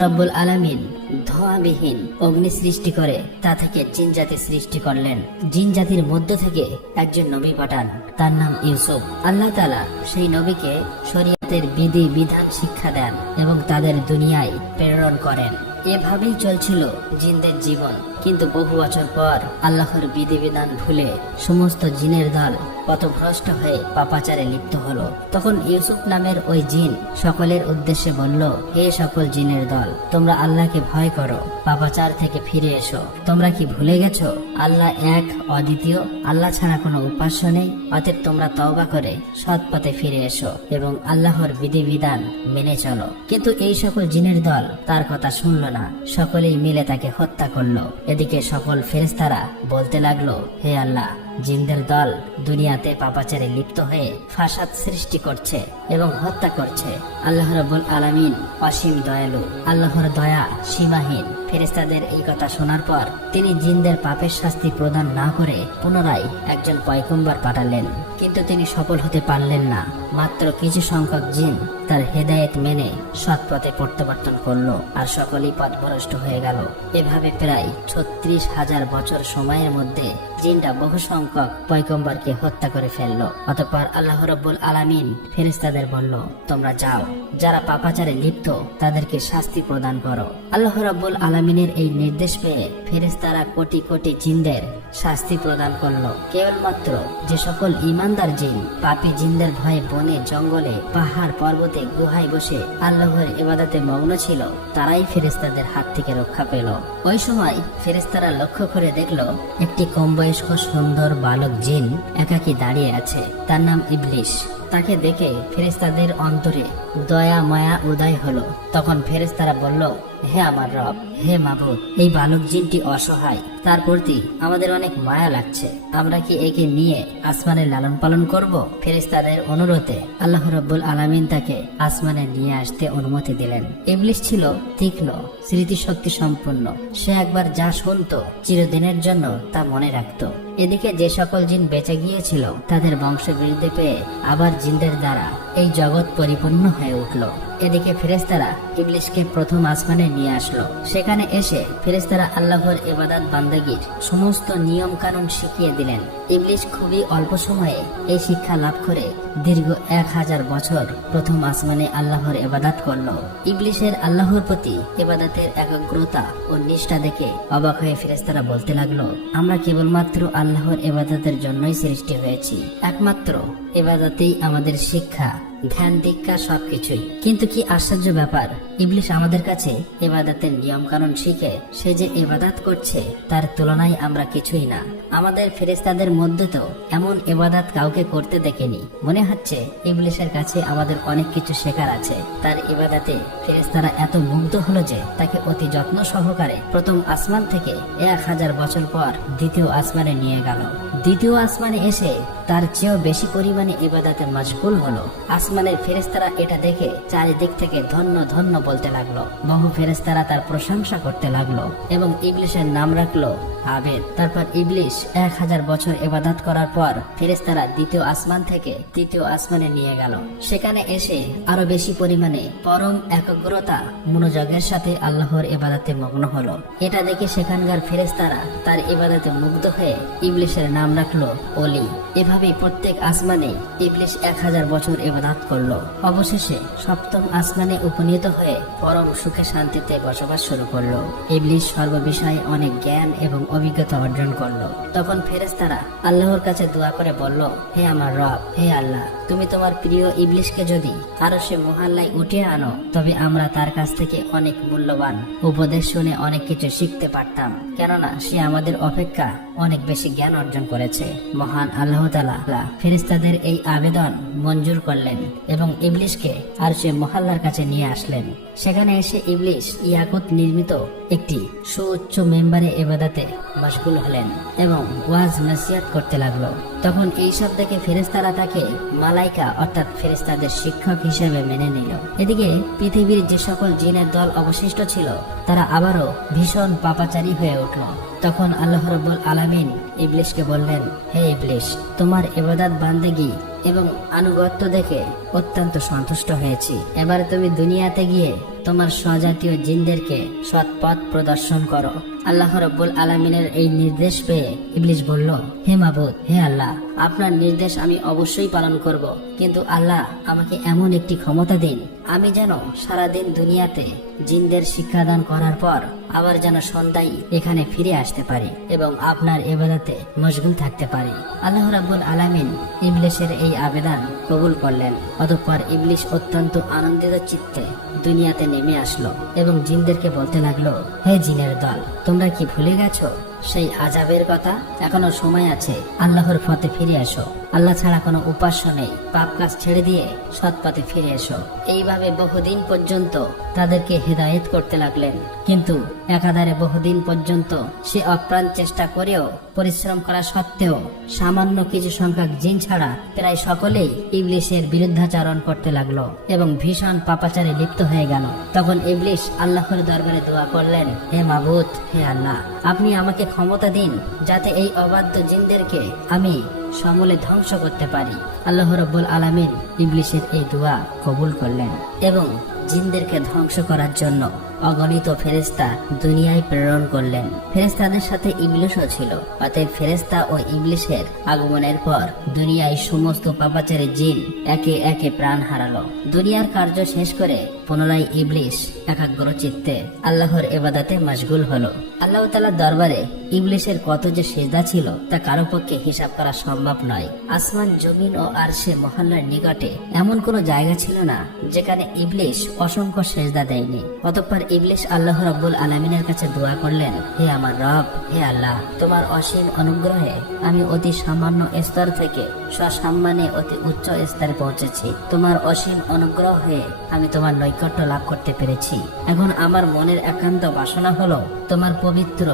রব্বুল আলামিন ধোঁয়াবিহীন অগ্নি সৃষ্টি করে তা থেকে জিন জাতি সৃষ্টি করলেন। জিন জাতির মধ্য থেকে একজন নবী পাঠান, তার নাম ইউসুফ। আল্লাহ তাআলা সেই নবীকে শরীয়তের বিধি বিধান শিক্ষা দেন এবং তাদের দুনিয়ায় প্রেরণ করেন। এভাবেই চলছিল জিনদের জীবন। কিন্তু বহু বছর পর আল্লাহর বিধিবিধান ভুলে সমস্ত জিনের দল পথভ্রষ্ট হয়ে পাপাচারে লিপ্ত হলো। তখন ইউসুফ নামের ওই জিন সকলের উদ্দেশ্যে বলল, হে সকল জিনের দল, তোমরা আল্লাহকে ভয় করো, পাপাচার থেকে ফিরে এসো। তোমরা কি ভুলে গেছো আল্লাহ এক, অদ্বিতীয়, আল্লাহ ছাড়া কোনো উপাস্য নেই? অতএব তোমরা তওবা করে সৎ পথে ফিরে এসো এবং আল্লাহর বিধিবিধান মেনে চলো। কিন্তু এই সকল জিনের দল তার কথা শুনল না, সকলেই মিলে তাকে হত্যা করলো। এদিকে সকল ফেরেশতারা বলতে লাগলো, হে আল্লাহ, জিনদের দল দুনিয়াতে পাপাচারে লিপ্ত হয়ে ফাসাদ সৃষ্টি করছে এবং হত্যা করছে। আল্লাহ রাব্বুল আলামিন অসীম দয়ালু, আল্লাহর দয়া সীমাহীন। ফেরেশতাদের এই কথা শোনার পর তিনি জিনদের পাপের শাস্তি প্রদান না করে পুনরায় একজন পয়গম্বর পাঠালেন, কিন্তু তিনি সফল হতে পারলেন না। মাত্র কিছু সংখ্যক জিন তার হেদায়েত মেনে সৎ পথে প্রত্যাবর্তন করলো, আর সকলেই পথভ্রষ্ট হয়ে গেল। এভাবে প্রায় ৩৬,০০০ বছর সময়ের মধ্যে জিনটা বহু সংখ্যক পয়গম্বরকে হত্যা করে ফেললো। অতঃপর আল্লাহ রাব্বুল আলামিন ফেরেশতাদের বলল, তোমরা যাও, যারা পাপাচারে লিপ্ত তাদেরকে শাস্তি প্রদান করো। আল্লাহ রাব্বুল আলামিনের এই নির্দেশ পেয়ে ফেরেশতারা কোটি কোটি জিনদের শাস্তি প্রদান করলো। কেবলমাত্র যে সকল ঈমানদার জিন পাপী জিনদের ভয়ে বনে জঙ্গলে পাহাড় পর্বতে গুহায় বসে আল্লাহর ইবাদতে মগ্ন ছিল, তারাই ফেরেশতাদের হাত থেকে রক্ষা পেল। ওই সময় ফেরেশতারা লক্ষ্য করে দেখলো একটি কম বয়স্ক সুন্দর বালক জিন একাকী দাঁড়িয়ে আছে। তার নাম ইবলিশ। তাকে দেখে ফেরেশতাদের অন্তরে দয়া মায়া উদয় হলো। তখন ফেরেশতারা বলল, হে আমার রব, হে মাবুদ, এই বালক জিনটি অসহায়, তার প্রতি আমাদের অনেক মায়া লাগছে। আমরা কি একে নিয়ে আসমানে লালন পালন করব? ফেরেশতাদের অনুরোধে আল্লাহ রাব্বুল আলামিন তাকে আসমানে নিয়ে আসতে অনুমতি দিলেন। ইবলিশ ছিল তীক্ষ্ণ স্মৃতিশক্তি সম্পন্ন। সে একবার যা শুনতো চিরদিনের জন্য তা মনে রাখতো। এদিকে যে সকল জিন বেঁচে গিয়েছিল তাদের বংশবৃদ্ধি পেয়ে আবার জিনদের দ্বারা এই জগৎ পরিপূর্ণ হয়ে উঠল। এদিকে ফেরেশতারা ইবলিশকে প্রথম আসমানে নিয়ে আসলো। সেখানে এসে ফেরেশতারা আল্লাহর ইবাদত বান্দাগির সমস্ত নিয়ম কানুন শিখিয়ে দিলেন। ইবলিশ খুবই অল্প সময়ে এই শিক্ষা লাভ করে দীর্ঘ ১০০০ বছর প্রথম আসমানে আল্লাহর ইবাদত করলো। ইবলিশের আল্লাহর প্রতি ইবাদতের একাগ্রতা ও নিষ্ঠা দেখে অবাক হয়ে ফেরেশতারা বলতে লাগলো, আমরা কেবলমাত্র আল্লাহর ইবাদতের জন্যই সৃষ্টি হয়েছি। একমাত্র ইবাদতেই আমাদের শিক্ষা, ধ্যান, দীক্ষা সবকিছুই। কিন্তু কি আশ্চর্য ব্যাপার, ইবলিশ আমাদের কাছে ইবাদতের নিয়ম কানুন শিখে সে যে ইবাদত করছে তার তুলনায় আমরা কিছুই না। আমাদের ফেরেশতাদের মধ্যে তো এমন ইবাদত কাউকে করতে দেখেনি। মনে হচ্ছে ইবলিশের কাছে আমাদের অনেক কিছু শেখার আছে। তার ইবাদতে ফেরেশতারা এত মুগ্ধ হলো যে তাকে অতি যত্ন সহকারে প্রথম আসমান থেকে ১০০০ বছর পর দ্বিতীয় আসমানে নিয়ে গেল। দ্বিতীয় আসমানে এসে তার চেয়েও বেশি পরিমাণে ইবাদতে মশগুল হলো। আসমানের ফেরেশতারা এটা দেখে চারিদিক থেকে ধন্য ধন্য বলতে লাগলো। বহু ফেরেশতারা তার প্রশংসা করতে লাগলো এবং ইবলিশের নাম রাখলো আবেদ। তারপর ইবলিশ ১০০০ বছর ইবাদত করার পর ফেরেশতারা দ্বিতীয় আসমান থেকে তৃতীয় আসমানে নিয়ে গেল। সেখানে এসে আরো বেশি পরিমাণে পরম একাগ্রতা মনোযোগের সাথে আল্লাহর ইবাদতে মগ্ন হলো। এটা দেখে সেখানকার ফেরেশতারা তার ইবাদতে মুগ্ধ হয়ে ইবলিশের নাম রাখলো অলি। এভাবেই প্রত্যেক আসমানে ইবলিশ ১০০০ বছর ইবাদত করলো। অবশেষে সপ্তম আসমানে উপনীত হয়ে পরম সুখে শান্তিতে বসবাস শুরু করলো। ইবলিশ সর্ববিষয়ে অনেক জ্ঞান এবং অভিজ্ঞতা অর্জন করলো। তখন ফেরেশতারা আল্লাহর কাছে দোয়া করে বলল, হে আমার রব, হে আল্লাহ, তুমি তোমার প্রিয় ইবলিশকে যদি আরশে মুহাল্লায় উঠিয়ে আনো তবে আমরা তার কাছ থেকে অনেক মূল্যবান উপদেশ শুনে অনেক কিছু শিখতে পারতাম, কেননা সে আমাদের অপেক্ষা অনেক বেশি জ্ঞান অর্জন করেছে। মহান আল্লাহ তাআলা ফেরেশতাদের এই আবেদন মঞ্জুর করলেন এবং ইবলিশকে আরশে মুহাল্লার কাছে নিয়ে আসলেন। সেখানে এসে ইবলিশ ইয়াকুত নির্মিত একটি সুউচ্চ মেম্বারে ইবাদতে মশগুল হলেন এবং ওয়াজ নসিহত করতে লাগলো। তখন এইসব দেখে ফেরেশতারা তাকে মালাইকা অর্থাৎ ফেরেশতাদের শিক্ষক হিসেবে মেনে নিল। এদিকে পৃথিবীর যে সকল জিনের দল অবশিষ্ট ছিল তারা আবারও ভীষণ পাপাচারী হয়ে উঠল। তখন আল্লাহ রাব্বুল আলামিন ইবলিশকে বললেন, হে ইবলিশ, তোমার ইবাদত বান্দেগী এবং আনুগত্য দেখে অত্যন্ত সন্তুষ্ট হয়েছি। এবার তুমি দুনিয়াতে গিয়ে তোমার স্বজাতীয় জিনদেরকে সৎ পথ প্রদর্শন করো। আল্লাহ রাব্বুল আলামিনের এই নির্দেশ পেয়ে ইবলিশ বলল, হে মাবুদ, হে আল্লাহ, আপনার নির্দেশ আমি অবশ্যই পালন করব, কিন্তু আল্লাহ আমাকে এমন একটি ক্ষমতা দিন, আমি যেন সারাদিন দুনিয়াতে জিনদের শিক্ষাদান করার পর আবার যেন সন্ধ্যায় এখানে ফিরে আসতে পারি এবং আপনার ইবাদতে মশগুল থাকতে পারি। আল্লাহ রাব্বুল আলামিন ইবলিশের এই আবেদন কবুল করলেন। অতঃপর ইবলিশ অত্যন্ত আনন্দিত চিত্তে দুনিয়াতে নেমে আসলো এবং জিনদেরকে বলতে লাগলো, হে জিনের দল, তোমরা কি ভুলে গেছো সেই আযাবের কথা? এখনো সময় আছে, আল্লাহর পথে ফিরে এসো। আল্লাহ ছাড়া কোনো উপাস্য নেই, পাপ কাজ ছেড়ে দিয়ে সৎ পথে ফিরে এসো। এইভাবে বহুদিন পর্যন্ত তাদেরকে হেদায়েত করতে লাগলেন, কিন্তু একাধারে বহুদিন পর্যন্ত সে অপ্রাণ চেষ্টা করেও পরিশ্রম করা সত্ত্বেও সামান্য কিছু সংখ্যক জিন ছাড়া প্রায় সকলেই ইবলিশের বিরুদ্ধাচরণ করতে লাগলো এবং ভীষণ পাপাচারে লিপ্ত হয়ে গেল। তখন ইবলিশ আল্লাহর দরবারে দোয়া করলেন, হে মাবুদ, হে আল্লাহ, আপনি আমাকে ক্ষমতা দিন যাতে এই অবাধ্য জিনদেরকে আমি সমূলে ধ্বংস করতে পারি। আল্লাহ রাব্বুল আলামিন ইবলিশের এই দোয়া কবুল করলেন এবং জিনদেরকে ধ্বংস করার জন্য অগণিত ফেরেশতা দুনিয়ায় প্রেরণ করলেন। ফেরেশতাদের সাথে ইবলিশও ছিল। অতএব ফেরেশতা ও ইবলিশের আগমনের পর দুনিয়ায় সমস্ত পাপাচারী জিন একে একে প্রাণ হারালো। দুনিয়ার কার্য শেষ করে পুনরায় ইবলিশ একাগ্র চিত্তে আল্লাহর ইবাদতে মশগুল হলো। আল্লাহ তাআলার দরবারে ইবলিশের কত যে সেজদা ছিল তা কারো পক্ষে হিসাব করা সম্ভব নয়। আসমান, জমিন ও আরশে মহল্লার নিকটে এমন কোনো জায়গা ছিল না যেখানে ইবলিশ অসংখ্য সেজদা দেয়নি। অতঃপর ইবলিশ আল্লাহ রাব্বুল আলামিনের কাছে দোয়া করলেন, হে আমার রব, হে আল্লাহ, তোমার অসীম অনুগ্রহে আমি অতি সামান্য স্তর থেকে সসম্মানে অতি উচ্চ স্তরে পৌঁছেছি। তোমার অসীম অনুগ্রহে আমি তোমার নৈকট্য লাভ করতে পেরেছি। এখন আমার মনের একান্ত বাসনা হলো তোমার পবিত্র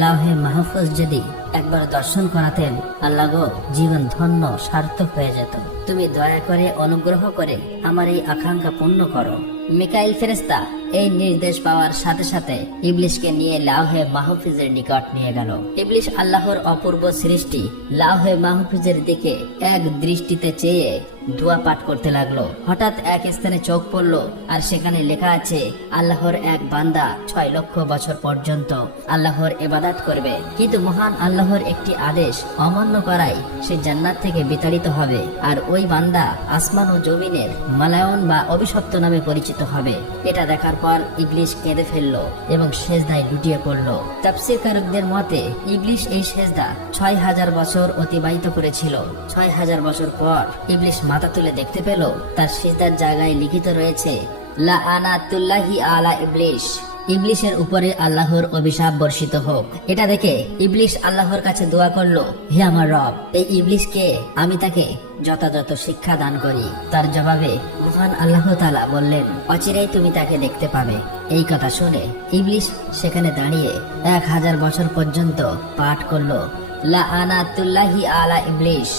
লাউহে মাহফুজ যদি একবার দর্শন করাতেন, আল্লাহ গো, জীবন ধন্য সার্থক হয়ে যেত। তুমি দয়া করে অনুগ্রহ করে আমার এই আকাঙ্ক্ষা পূর্ণ করো। মিকাইল ফেরেশতা এই নির্দেশ পাওয়ার সাথে সাথে ইবলিশকে নিয়ে লাউহে মাহফুজের নিকট নিয়ে গেল। ইবলিশ আল্লাহর অপূর্ব সৃষ্টি লাউহে মাহফুজের দিকে এক দৃষ্টিতে চেয়ে দোয়া পাঠ করতে লাগলো। হঠাৎ এক স্থানে চোখ পড়লো আর সেখানে লেখা আছে, আল্লাহর এক বান্দা 6 লক্ষ বছর পর্যন্ত আল্লাহর ইবাদত করবে, কিন্তু মহান আল্লাহর একটি আদেশ অমান্য করায় সে জান্নাত থেকে বিতাড়িত হবে, আর ওই বান্দা আসমান ও জমিনের মালায়ন বা অভিশপ্ত নামে পরিচিত হবে। এটা দেখার পর ইবলিশ কেঁদে ফেললো এবং সেজদায় লুটিয়ে পড়লো। তাফসীরকারকদের মতে ইবলিশ এই সেজদা 6000 বছর অতিবাহিত করেছিল। 6000 বছর পর ইবলিশ মাথা তুলে দেখতে পেল তার সিজদার জায়গায় লিখিত রয়েছে, লাআনাতুল্লাহি আলা ইবলিশ, ইবলিশের উপরে আল্লাহর অভিশাপ বর্ষিত হোক। এটা দেখে ইবলিশ আল্লাহর কাছে দোয়া করলো, হে আমার রব, এই ইবলিশকে আমি তাকে যথাযথ শিক্ষা দান করি। তার জবাবে মহান আল্লাহ তাআলা বললেন, অচিরেই তুমি তাকে দেখতে পাবে। এই কথা শুনে ইবলিশ সেখানে দাঁড়িয়ে 1000 বছর পর্যন্ত পাঠ করলো, লাআনাতুল্লাহি আলা ইবলিশ,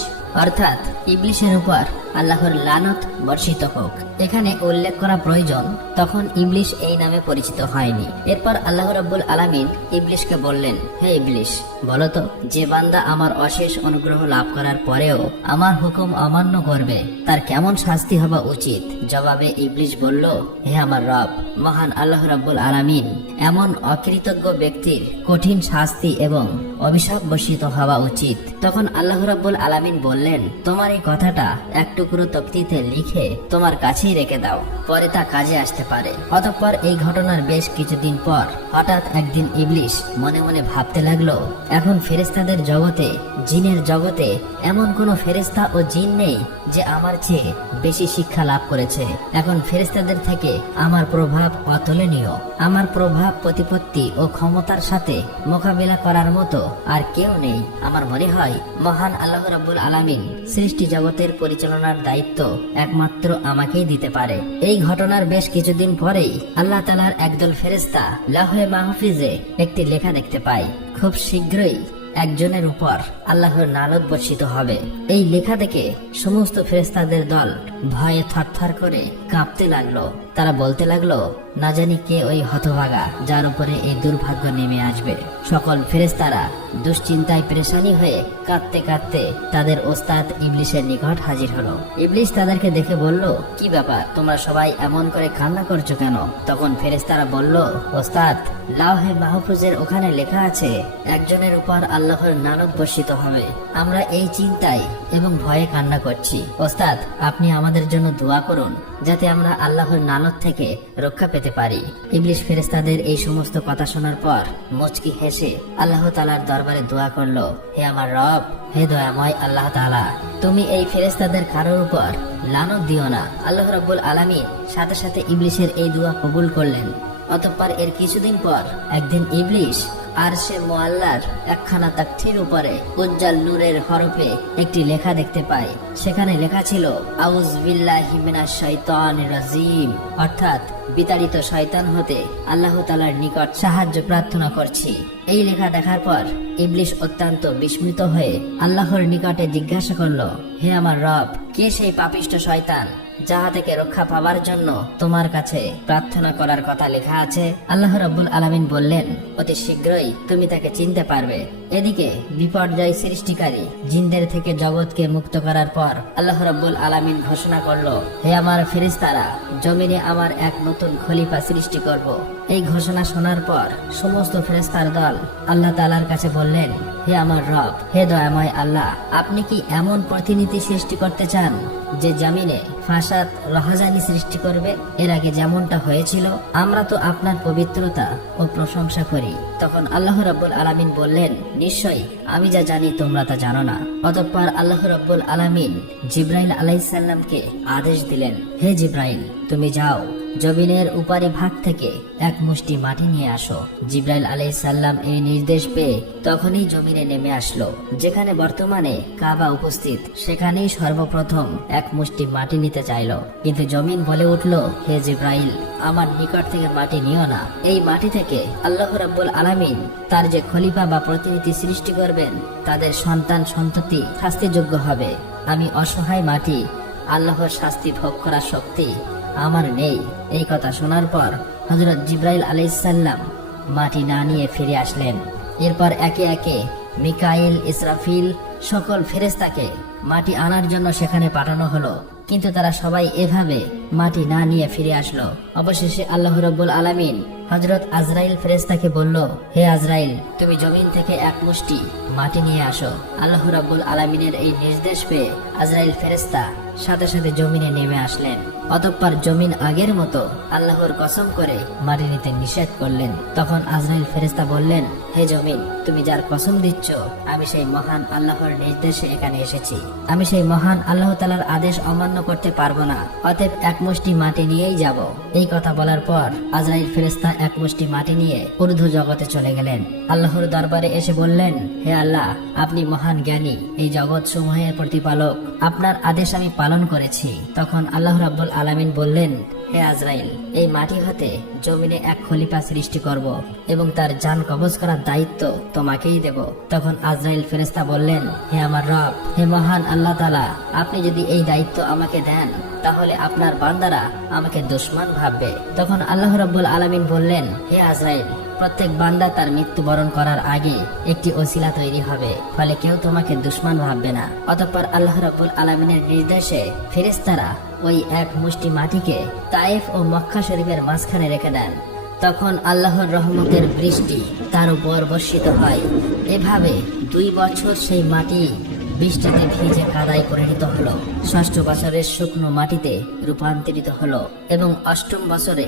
অর্থাৎ ইবলিশের উপর আল্লাহর লানত বর্ষিত হোক। এখানে উল্লেখ করা প্রয়োজন, তখন ইবলিশ এই নামে পরিচিত হয়নি। এরপর আল্লাহ রাব্বুল আলামিন ইবলিশকে বললেন, হে ইবলিশ, বলতো যে বান্দা আমার অশেষ অনুগ্রহ লাভ করার পরেও আমার হুকুম অমান্য করবে তার কেমন শাস্তি হওয়া উচিত? জবাবে ইবলিশ বলল, হে আমার রব, মহান আল্লাহ রাব্বুল আলামিন এমন অকৃতজ্ঞ ব্যক্তির কঠিন শাস্তি এবং অভিশাপ বর্ষিত হওয়া উচিত। তখন আল্লাহ রাব্বুল আলামিন বললেন, তোমার এই কথাটা এক টুকরো তক্তিতে লিখে তোমার কাছেই রেখে দাও, পরে তা কাজে আসতে পারে। অতঃপর এই ঘটনার বেশ কিছুদিন পর হঠাৎ একদিন ইবলিশ মনে মনে ভাবতে লাগলো, এখন ফেরেশতাদের জগতে, জিনের জগতে এমন কোন ফেরেশতা ও জিন নেই যে আমার চেয়ে বেশি শিক্ষা লাভ করেছে। এখন ফেরেশতাদের থেকে আমার প্রভাব অতুলনীয়। আমার প্রভাব, প্রতিপত্তি ও ক্ষমতার সাথে মোকাবিলা করার মতো আর কেউ নেই। আমার মনে হয় মহান আল্লাহ রাব্বুল আলামিন সৃষ্টি জগতের পরিচালনার দায়িত্ব একমাত্র আমাকেই দিতে পারে। এই ঘটনার বেশ কিছুদিন পরেই আল্লাহ তাআলার একদল ফেরেশতা লাউহে মাহফুজে একটি লেখা দেখতে পায়, খুব শীঘ্রই একজনের উপর আল্লাহর লানত বর্ষিত হবে। এই লেখা দেখে সমস্ত ফেরেশতাদের দল ভয়ে থরথর করে কাঁপতে লাগলো। তারা বলতে লাগলো, না জানি কে ওই হতভাগা যার উপরে এই দুর্ভাগ্য নেমে আসবে। সকল ফেরেশতারা দুশ্চিন্তায় পেরেশানি হয়ে কাঁদতে কাঁদতে তাদের ওস্তাদ ইবলিশের নিকট হাজির হলো। ইবলিশ তাদেরকে দেখে বলল, কি ব্যাপার, তোমরা সবাই এমন করে কান্না করছো কেন? তখন ফেরেশতারা বলল, ওস্তাদ, লাওহে মাহফুজের ওখানে লেখা আছে একজনের উপর আল্লাহর লানত বর্ষিত হবে। আমরা এই চিন্তায় এবং ভয়ে কান্না করছি। ওস্তাদ, আপনি আমাদের জন্য দোয়া করুন যাতে আমরা আল্লাহর লানত থেকে রক্ষা পেতে পারি। ইবলিশ ফেরেশতাদের এই সমস্ত কথা শোনার পর মুচকি হেসে আল্লাহ তাআলার দরবারে দোয়া করলো, হে আমার রব, হে দয়াময় আল্লাহ তাআলা, তুমি এই ফেরেশতাদের কারোর উপর লানত দিও না। আল্লাহ রাব্বুল আলামিন সাথে সাথে ইবলিশের এই দোয়া কবুল করলেন। অতঃপর এর কিছুদিন পর একদিন ইবলিশ আরশে মুআল্লার একখানা তাকঠির উপরে উজ্জ্বল নূরের হরফে একটি লেখা দেখতে পায়। সেখানে লেখা ছিল, আউযু বিল্লাহি মিনাশ শাইতানির রাজিম, অর্থাৎ বিতাড়িত শয়তান হতে আল্লাহ তাআলার নিকট সাহায্য প্রার্থনা করছি। এই লেখা দেখার পর ইবলিশ অত্যন্ত বিস্মিত হয়ে আল্লাহর নিকটে জিজ্ঞাসা করলো, হে আমার রব, কে সেই পাপিষ্ঠ শয়তান যাহা থেকে রক্ষা পাবার জন্য তোমার কাছে প্রার্থনা করার কথা লেখা আছে? আল্লাহ রাব্বুল আলামিন বললেন, অতি শীঘ্রই তুমি তাকে চিনতে পারবে। এদিকে বিপর্যয় সৃষ্টিকারী জিনদের থেকে জগৎকে মুক্ত করার পর আল্লাহ রাব্বুল আলামিন ঘোষণা করলো, হে আমার ফেরেশতারা, জমিনে আমার এক নতুন খলিফা সৃষ্টি করব। এই ঘোষণা শোনার পর সমস্ত ফেরেশতার দল আল্লাহ তাআলার কাছে বললেন, হে আমার রব, হে দয়াময় আল্লাহ, আপনি কি এমন প্রতিনিধি সৃষ্টি করতে চান যে জমিনে ফাসাদ রাহাজানি সৃষ্টি করবে? এর আগে যেমনটা হয়েছিল, আমরা তো আপনার পবিত্রতা ও প্রশংসা করি। তখন আল্লাহ রাব্বুল আলামিন বললেন, নিশ্চয়ই আমি যা জানি তোমরা তা জানো না। অতঃপর আল্লাহ রাব্বুল আলামিন জিব্রাইল আলাইহিস সালামকে আদেশ দিলেন, হে জিব্রাইল, তুমি যাও, জমিনের উপরি ভাগ থেকে এক মুষ্টি মাটি নিয়ে আসো। জিব্রাইল আলাইহিস সালাম এই নির্দেশ পেয়ে তখনই জমিনে নেমে আসলো। যেখানে বর্তমানে কাবা উপস্থিত, সেখানেই সর্বপ্রথম এক মুষ্টি মাটি নিতে চাইলো, কিন্তু জমিন বলে উঠলো, হে জিব্রাইল, আমার নিকট থেকে মাটি নিও না। এই মাটি থেকে আল্লাহ রাব্বুল আলামিন তার যে খলিফা বা প্রতিনিধি সৃষ্টি করবেন, তাদের সন্তান সন্ততি শাস্তিযোগ্য হবে। আমি অসহায় মাটি, আল্লাহর শাস্তি ভোগ করার শক্তি আমার নেই। এই কথা শোনার পর হযরত জিব্রাইল আলাইহিস সালাম মাটি না নিয়ে ফিরে আসলেন। এরপর একে একে মিকাইল, ইসরাফিল সকল ফেরেশতাকে মাটি আনার জন্য সেখানে পাঠানো হলো, কিন্তু তারা সবাই এভাবে মাটি না নিয়ে ফিরে আসলো। অবশেষে আল্লাহ রাব্বুল আলামিন হযরত আজরাইল ফেরেশতাকে বলল, হে আজরাইল, তুমি জমিন থেকে এক মুষ্টি মাটি নিয়ে আসো। আল্লাহ রাব্বুল আলামিনের এই নির্দেশ পেয়ে আজরাইল ফেরেশতা সাথে সাথে জমিনে নেমে আসলেন। অতঃপর জমিন আগের মতো আল্লাহর কসম করে মাটি নিতে নিষেধ করলেন। তখন আজরাইল ফেরেশতা বললেন, হে জমিন, তুমি যার কসম দিচ্ছ, আমি সেই মহান আল্লাহর নির্দেশে এখানে এসেছি। আমি সেই মহান আল্লাহ তাআলার আদেশ অমান্য করতে পারবো না, অতএব এক মুষ্টি মাটি নিয়েই যাব। এই কথা বলার পর আজরাইল ফেরেশতা এক মুষ্টি মাটি নিয়ে ঊর্ধ্ব জগতে চলে গেলেন। আল্লাহর দরবারে এসে বললেন, হে আল্লাহ, আপনি মহান জ্ঞানী, এই জগৎ সমূহের প্রতিপালক, আপনার আদেশ আমি পালন করেছি। তখন আল্লাহ রাব্বুল আলামিন বললেন, হে আজরাইল, এই মাটি হতে জমিনে এক খলিফা সৃষ্টি করব এবং তার জান কবজ করার দায়িত্ব তোমাকেই দেব। তখন আজরাইল ফেরেশতা বললেন, হে আমার রব, হে মহান আল্লাহ তাআলা, আপনি যদি এই দায়িত্ব আমাকে দেন, তাহলে আপনার বান্দারা আমাকে দুশমন ভাববে। তখন আল্লাহ রাব্বুল আলামিন বললেন, হে আজরাইল, প্রত্যেক বান্দা তার মৃত্যুবরণ করার আগে একটি ওসিলা তৈরি হবে, ফলে কেউ তোমাকে দুশমন ভাববে না। অতঃপর আল্লাহ রাব্বুল আলামিনের নির্দেশে ফেরেশতারা ওই এক মুষ্টি মাটিকে তায়েফ ও মক্কা শরীফের মাঝখানে রেখে দেন। তখন আল্লাহর রহমতের বৃষ্টি তার উপর বর্ষিত হয়। এভাবে 2 বছর সেই মাটি বৃষ্টিতে ভিজে কাদায় পরিণত হলো, 6ষ্ঠ বছরের শুকনো মাটিতে রূপান্তরিত হলো এবং 8ম বছরে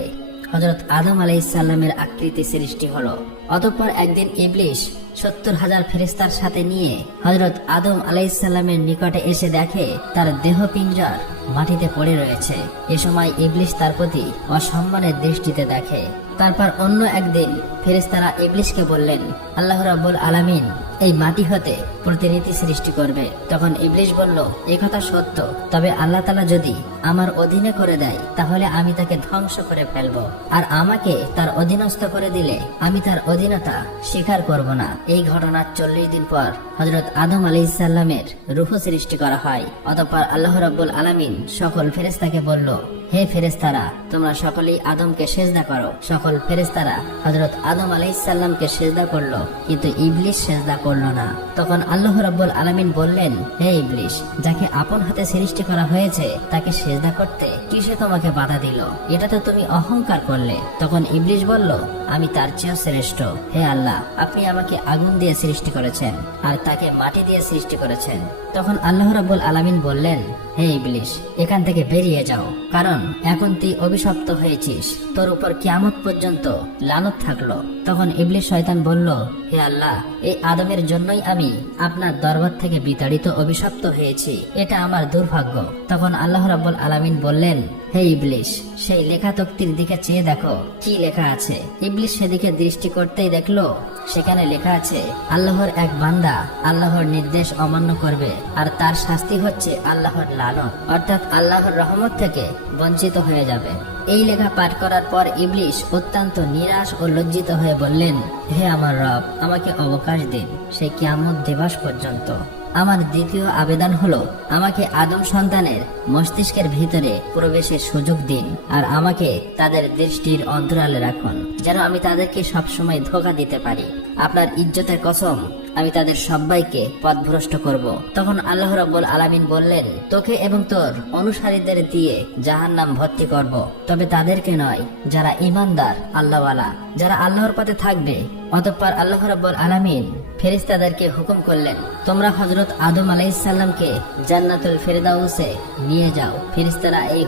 হযরত আদম আলাইহিস সালামের আকৃতি সৃষ্টি হলো। অতঃপর একদিন ইবলিশ 70,000 ফেরেশতার সাথে নিয়ে হযরত আদম আলাইহিস সালামের নিকটে এসে দেখে তার দেহপিঞ্জর মাটিতে পড়ে রয়েছে। এ সময় ইবলিশ তার প্রতি অসম্মানের দৃষ্টিতে দেখে। তারপর অন্য একদিন ফেরেশতারা ইবলিশকে বললেন, আল্লাহ রাব্বুল আলামিন এই মাটি হতে প্রতিনিধি সৃষ্টি করবে। তখন ইবলিশ বলল, এই কথা সত্য, তবে আল্লাহ তাআলা যদি আমার অধীনে করে দেয়, তাহলে আমি তাকে ধ্বংস করে ফেলব, আর আমাকে তার অধীনস্থ করে দিলে আমি তার অধীনতা স্বীকার করব না। এই ঘটনার 40 দিন পর হযরত আদম আলাইহিস সালামের রূহ সৃষ্টি করা হয়। অতঃপর আল্লাহ রাব্বুল আলামিন সকল ফেরেশতাকে বলল, হে ফেরেশতারা, তোমরা সকলেই আদমকে সেজদা করো। সকল ফেরেশতারা হযরত আদম আলাইহিস সালামকে সেজদা করলো, কিন্তু ইবলিস সেজদা করলো না। তখন আল্লাহ রাব্বুল আলামিন বললেন, হে ইবলিস, যাকে আপন হাতে সৃষ্টি করা হয়েছে তাকে সেজদা করতে কিসে তোমাকে বাধা দিল? এটা তো তুমি অহংকার করলে। তখন ইবলিস বলল, আমি তার চেয়েও শ্রেষ্ঠ। হে আল্লাহ, আপনি আমাকে আগুন দিয়ে সৃষ্টি করেছেন আর তাকে মাটি দিয়ে সৃষ্টি করেছেন। তখন আল্লাহ রাব্বুল আলামিন বললেন, হে ইবলিস, এখান থেকে বেরিয়ে যাও, কারণ এখন তুই অভিশপ্ত হয়েছিস, তোর উপর কিয়ামত পর্যন্ত লানত থাকলো। তখন ইবলিস শয়তান বলল, হে আল্লাহ, এই আদমের জন্যই আমি আপনার দরবার থেকে বিতাড়িত অভিশপ্ত হয়েছি, এটা আমার দুর্ভাগ্য। তখন আল্লাহ রাব্বুল আলামিন বললেন, হে ইবলিস, সেই লেখা তক্তির দিকে চেয়ে দেখো কি লেখা আছে। ইবলিস সেদিকে দৃষ্টি করতেই দেখলো সেখানে লেখা আছে, আল্লাহর এক বান্দা আল্লাহর নির্দেশ অমান্য করবে আর তার শাস্তি হচ্ছে আল্লাহর লানত, অর্থাৎ আল্লাহর রহমত থেকে বঞ্চিত হয়ে যাবে। এই লেখা পাঠ করার পর ইবলিস অত্যন্ত নিরাশ ও লজ্জিত হয়ে বললেন, হে আমার রব, আমাকে অবকাশ দিন সেই কিয়ামত দিবস পর্যন্ত। আমার দ্বিতীয় আবেদন হলো, আমাকে আদম সন্তানের মস্তিষ্কের ভিতরে প্রবেশের সুযোগ দিন আর আমাকে তাদের দৃষ্টির অন্তরালে রাখুন, যেন আমি তাদেরকে সবসময় ধোঁকা দিতে পারি। আপনার ইজ্জতের কসম, আমি তাদের সবাইকে পথভ্রষ্ট করব। তখন আল্লাহ রাব্বুল আলামিন বললেন, তোকে এবং তোর অনুসারীদের দিয়ে জাহান্নাম ভর্তি করব, তবে তাদেরকে নয় যারা ঈমানদার আল্লাহওয়ালা, যারা আল্লাহর পথে থাকবে। অতঃপর আল্লাহ রাব্বুল আলামিন ফেরেশতাদেরকে হুকুম করলেন, তোমরা হযরত আদম আলাইহিস সালামকে জান্নাতুল ফেরদাউসে নিয়ে যাও। ফেরেশতারা এই